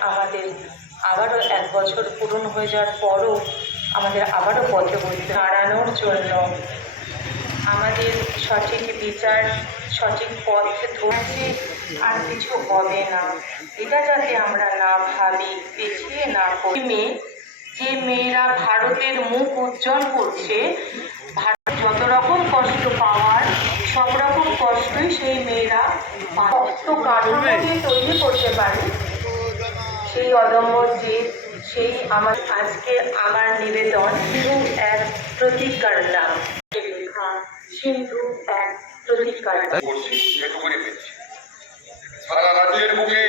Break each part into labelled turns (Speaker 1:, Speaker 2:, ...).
Speaker 1: আমাদের আবারও এক বছর পূরণ হয়ে যাওয়ার পরও আমাদের আবারও পথে বসতে দাঁড়ানোর জন্য আমাদের সঠিক বিচার সঠিক পথে ধরছে আর কিছু হবে না। এটা যাতে আমরা না ভাবি পিছিয়ে না করি মেয়ে যে মেয়েরা ভারতের মুখ উজ্জ্বল করছে ভারত যত রকম কষ্ট পাওয়ার সব রকম কষ্টই সেই মেয়েরা তৈরি করতে পারে। সেই অদম্য জীব, সেই আমার আজকে আমার নিবেদন, সিন্ধু এক প্রতিকার নাম সিন্ধু এক
Speaker 2: প্রতিকার সারা রাজ্যের বুকে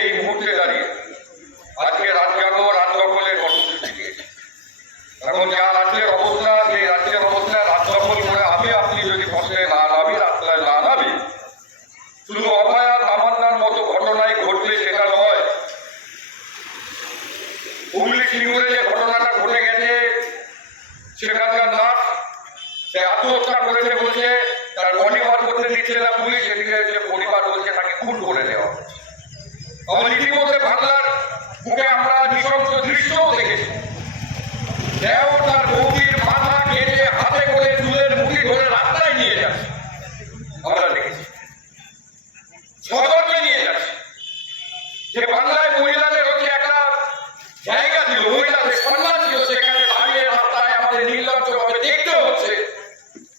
Speaker 2: হুগলি যে ঘটনাটা ঘটে গেছে সেখানকার সে আত্মহত্যা করেছে বলছে, তার করতে দিচ্ছে না পুলিশ, এদিকে পরিবার বলছে তাকে খুন করে দেওয়া। ইতিমধ্যে আমরা দৃশ্যও দেখেছি। দেও তার বৌদির মাথা কেটে হাতে করে চুলের মুঠি ধরে রাস্তায় নিয়ে যাচ্ছে। আমরা দেখেছি। সদরকে নিয়ে যাচ্ছে। যে বাংলায় মহিলাদের হচ্ছে একটা জায়গা ছিল মহিলাদের সম্মান ছিল সেখানে দাঁড়িয়ে রাস্তায় আমাদের নির্লজ্জভাবে দেখতে হচ্ছে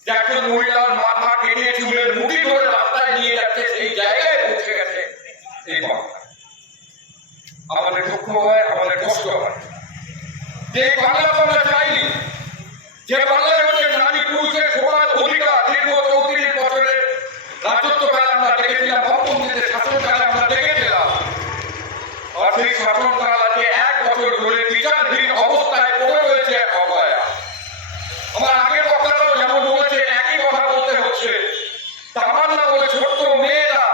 Speaker 2: যে একজন মহিলার মাথা কেটে চুলের মুঠি ধরে রাস্তায় নিয়ে যাচ্ছে সেই জায়গায় পৌঁছে গেছে এই বাংলা আমাদের দুঃখ হয়, আমাদের কষ্ট হয়। যে বাংলা আমরা চাইনি, যে বাংলায় হচ্ছে নারী পুরুষের সমান অধিকার, দীর্ঘ চৌত্রিশ বছরের রাজত্বকাল আমরা দেখেছিলাম বঙ্গবন্ধুদের শাসনকালে আমরা দেখেছিলাম। আর সেই শাসনকাল আজকে এক বছর ধরে বিচারহীন অবস্থায় পড়ে রয়েছে অবয়া আমার আগের বক্তারাও যেমন বলেছে, একই কথা বলতে হচ্ছে। তামান্না বলে ছোট্ট মেয়েরা,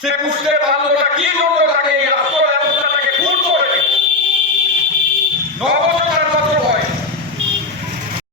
Speaker 2: সে বুঝতে পারল না, কি জন্য তাকে এই রাষ্ট্র